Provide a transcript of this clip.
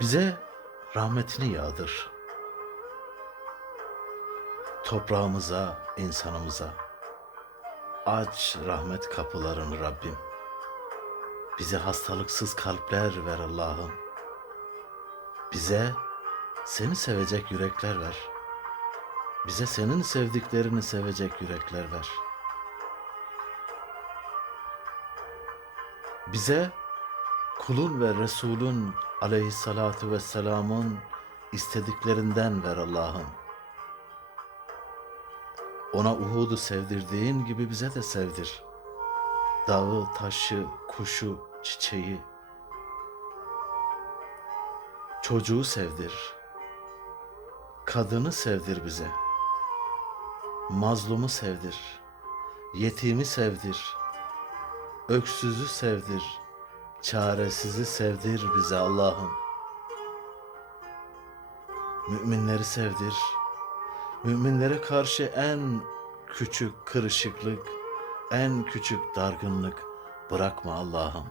Bize rahmetini yağdır. Toprağımıza, insanımıza. Aç rahmet kapılarını Rabbim. Bize hastalıksız kalpler ver Allah'ım. Bize seni sevecek yürekler ver. Bize senin sevdiklerini sevecek yürekler ver. Bize kulun ve Resulün aleyhissalatu vesselamın istediklerinden ver Allah'ım. Ona Uhud'u sevdirdiğin gibi bize de sevdir. Dağı, taşı, kuşu, çiçeği. Çocuğu sevdir. Kadını sevdir bize. Mazlumu sevdir. Yetimi sevdir. Öksüzü sevdir. Çaresizi sevdir bize Allah'ım. Müminleri sevdir. Müminlere karşı en küçük kırışıklık, en küçük dargınlık bırakma Allah'ım.